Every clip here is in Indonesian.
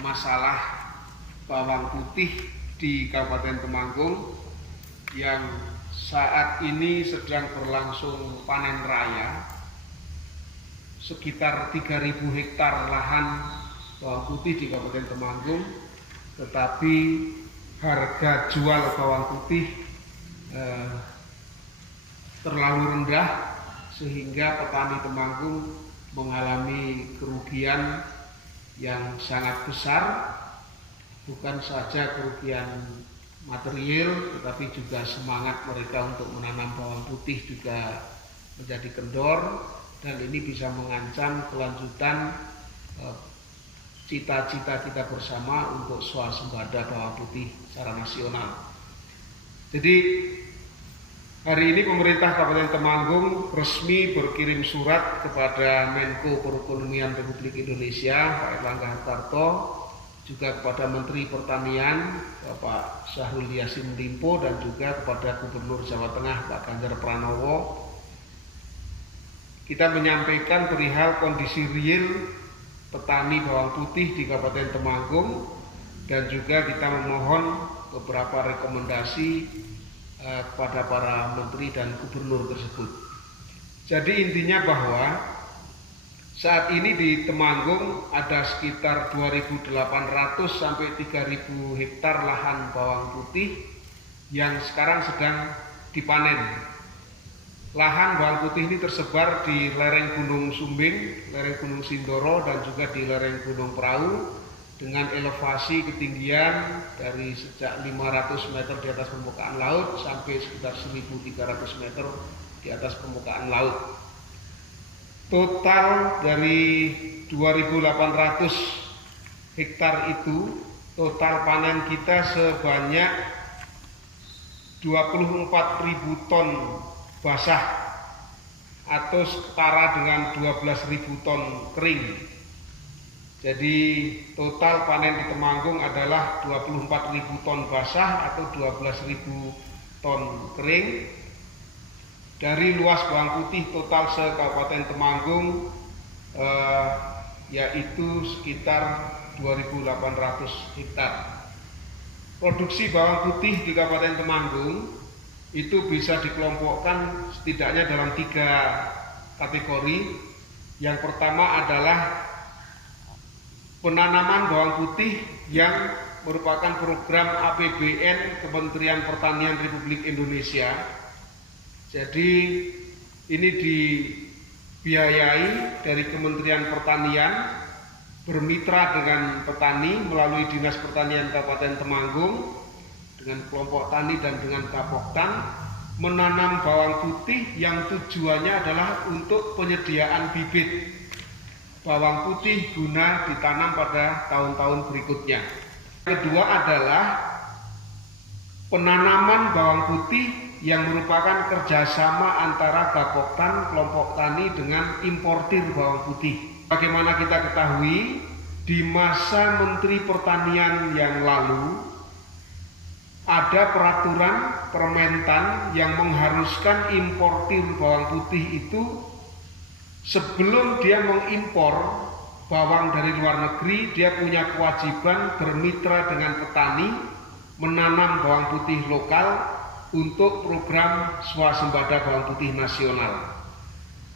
masalah bawang putih di Kabupaten Temanggung yang saat ini sedang berlangsung panen raya. Sekitar 3.000 hektar lahan bawang putih di Kabupaten Temanggung, tetapi harga jual bawang putih terlalu rendah sehingga petani Temanggung mengalami kerugian yang sangat besar, bukan saja kerugian material tetapi juga semangat mereka untuk menanam bawang putih juga menjadi kendor, dan ini bisa mengancam kelanjutan cita-cita kita bersama untuk swasembada bawang putih secara nasional. Jadi hari ini pemerintah Kabupaten Temanggung resmi berkirim surat kepada Menko Perekonomian Republik Indonesia Pak Erlangga Hartarto, juga kepada Menteri Pertanian Bapak Syahrul Yassin Limpo, dan juga kepada Gubernur Jawa Tengah Pak Ganjar Pranowo. Kita menyampaikan perihal kondisi real petani bawang putih di Kabupaten Temanggung, dan juga kita memohon beberapa rekomendasi kepada para menteri dan gubernur tersebut. Jadi intinya bahwa saat ini di Temanggung ada sekitar 2.800 sampai 3.000 hektar lahan bawang putih yang sekarang sedang dipanen. Lahan bawang putih ini tersebar di lereng Gunung Sumbing, lereng Gunung Sindoro, dan juga di lereng Gunung Prau dengan elevasi ketinggian dari sejak 500 meter di atas permukaan laut sampai sekitar 1.300 meter di atas permukaan laut. Total dari 2.800 hektar itu, total panen kita sebanyak 24.000 ton basah atau setara dengan 12.000 ton kering. Jadi total panen di Temanggung adalah 24.000 ton basah atau 12.000 ton kering. Dari luas bawang putih total se-Kabupaten Temanggung yaitu sekitar 2.800 hektar. Produksi bawang putih di Kabupaten Temanggung itu bisa dikelompokkan setidaknya dalam 3 kategori. Yang pertama adalah penanaman bawang putih yang merupakan program APBN Kementerian Pertanian Republik Indonesia. Jadi ini dibiayai dari Kementerian Pertanian, bermitra dengan petani melalui Dinas Pertanian Kabupaten Temanggung dengan kelompok tani dan dengan Kapoktan, menanam bawang putih yang tujuannya adalah untuk penyediaan bibit bawang putih guna ditanam pada tahun-tahun berikutnya. Kedua adalah penanaman bawang putih yang merupakan kerjasama antara Gapoktan, kelompok tani, dengan importir bawang putih. Bagaimana kita ketahui, di masa Menteri Pertanian yang lalu ada peraturan Permentan yang mengharuskan importir bawang putih itu sebelum dia mengimpor bawang dari luar negeri, dia punya kewajiban bermitra dengan petani, menanam bawang putih lokal untuk program swasembada bawang putih nasional.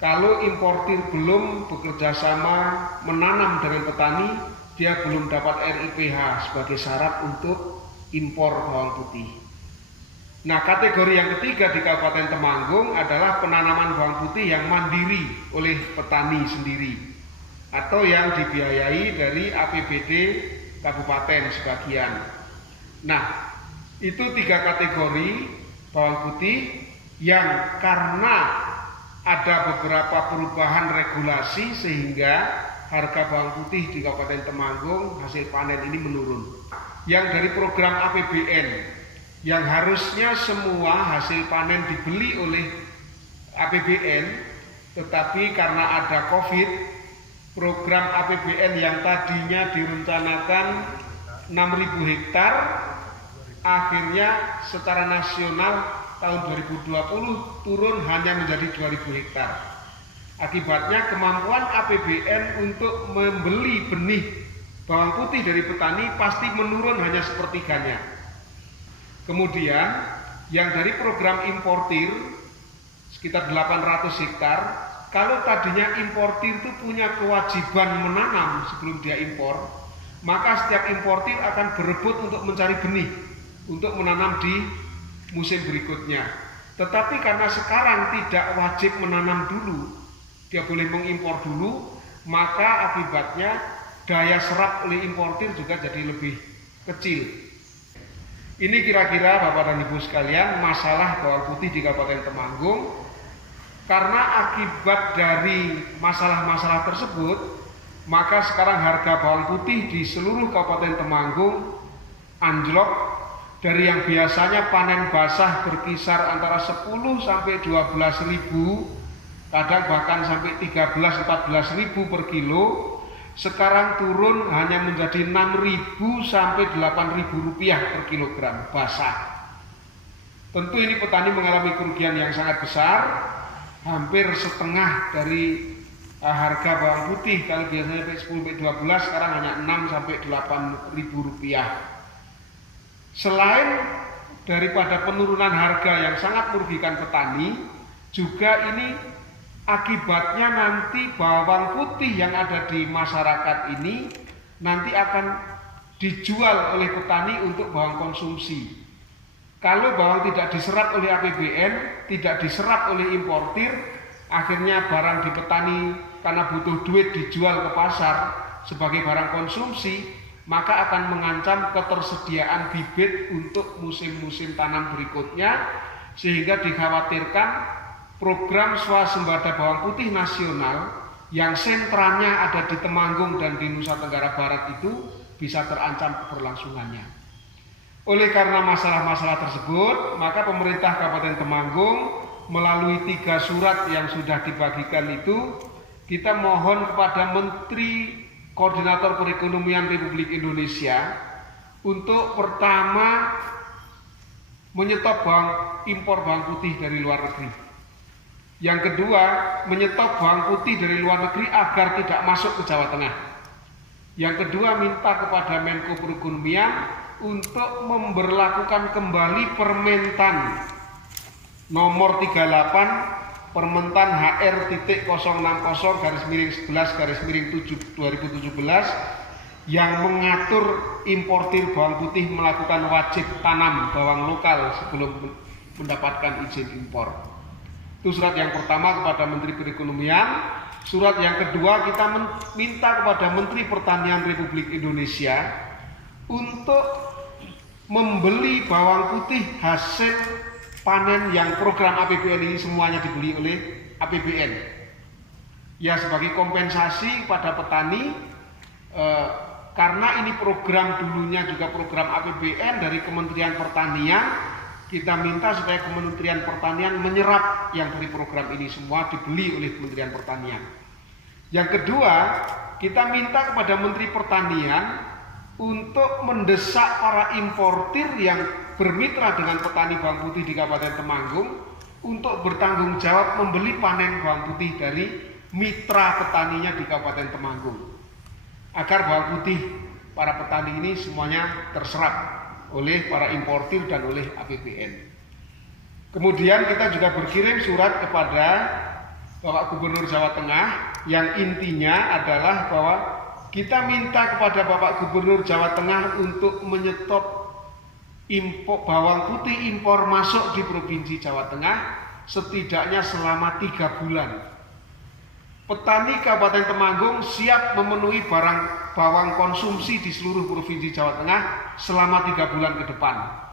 Kalau importir belum bekerja sama menanam dengan petani, dia belum dapat RIPH sebagai syarat untuk impor bawang putih. Nah, kategori yang ketiga di Kabupaten Temanggung adalah penanaman bawang putih yang mandiri oleh petani sendiri atau yang dibiayai dari APBD Kabupaten sebagian. Nah, itu 3 kategori bawang putih yang karena ada beberapa perubahan regulasi sehingga harga bawang putih di Kabupaten Temanggung hasil panen ini menurun. Yang dari program APBN yang harusnya semua hasil panen dibeli oleh APBN, tetapi karena ada COVID, program APBN yang tadinya direncanakan 6.000 hektar akhirnya secara nasional tahun 2020 turun hanya menjadi 2.000 hektar. Akibatnya kemampuan APBN untuk membeli benih bawang putih dari petani pasti menurun hanya sepertiganya. Kemudian yang dari program importir sekitar 800 hektar, kalau tadinya importir itu punya kewajiban menanam sebelum dia impor, maka setiap importir akan berebut untuk mencari benih untuk menanam di musim berikutnya. Tetapi karena sekarang tidak wajib menanam dulu, dia boleh mengimpor dulu, maka akibatnya daya serap oleh importir juga jadi lebih kecil. Ini kira-kira Bapak dan Ibu sekalian masalah bawang putih di Kabupaten Temanggung. Karena akibat dari masalah-masalah tersebut, maka sekarang harga bawang putih di seluruh Kabupaten Temanggung anjlok dari yang biasanya panen basah berkisar antara 10 sampai 12 ribu, kadang bahkan sampai 13-14 ribu per kilo, sekarang turun hanya menjadi 6.000 sampai 8.000 rupiah per kilogram basah. Tentu ini petani mengalami kerugian yang sangat besar, hampir setengah dari harga bawang putih. Kalau biasanya 10-12, sekarang hanya 6 sampai 8.000 rupiah. Selain daripada penurunan harga yang sangat merugikan petani, juga ini akibatnya nanti bawang putih yang ada di masyarakat ini nanti akan dijual oleh petani untuk bawang konsumsi. Kalau bawang tidak diserap oleh APBN, tidak diserap oleh importir, akhirnya barang di petani karena butuh duit dijual ke pasar sebagai barang konsumsi, maka akan mengancam ketersediaan bibit untuk musim-musim tanam berikutnya, sehingga dikhawatirkan program swasembada bawang putih nasional yang sentranya ada di Temanggung dan di Nusa Tenggara Barat itu bisa terancam keberlangsungannya. Oleh karena masalah-masalah tersebut, maka pemerintah Kabupaten Temanggung melalui 3 surat yang sudah dibagikan itu, kita mohon kepada Menteri Koordinator Perekonomian Republik Indonesia untuk pertama menyetop impor bawang putih dari luar negeri. Yang kedua, menyetop bawang putih dari luar negeri agar tidak masuk ke Jawa Tengah. Yang kedua, minta kepada Menko Perekonomian untuk memberlakukan kembali Permentan nomor 38 Permentan HR.060/11/2017 yang mengatur importir bawang putih melakukan wajib tanam bawang lokal sebelum mendapatkan izin impor. Itu surat yang pertama kepada Menteri Perekonomian. Surat yang kedua kita minta kepada Menteri Pertanian Republik Indonesia untuk membeli bawang putih hasil panen yang program APBN ini semuanya dibeli oleh APBN. Ya, sebagai kompensasi pada petani, karena ini program dulunya juga program APBN dari Kementerian Pertanian, kita minta supaya Kementerian Pertanian menyerap yang dari program ini semua dibeli oleh Kementerian Pertanian. Yang kedua, kita minta kepada Menteri Pertanian untuk mendesak para importir yang bermitra dengan petani bawang putih di Kabupaten Temanggung untuk bertanggung jawab membeli panen bawang putih dari mitra petaninya di Kabupaten Temanggung, agar bawang putih para petani ini semuanya terserap oleh para importir dan oleh APBN. Kemudian kita juga berkirim surat kepada Bapak Gubernur Jawa Tengah yang intinya adalah bahwa kita minta kepada Bapak Gubernur Jawa Tengah untuk menyetop impor bawang putih impor masuk di Provinsi Jawa Tengah setidaknya selama 3 bulan. Petani Kabupaten Temanggung siap memenuhi barang bawang konsumsi di seluruh Provinsi Jawa Tengah selama 3 bulan ke depan.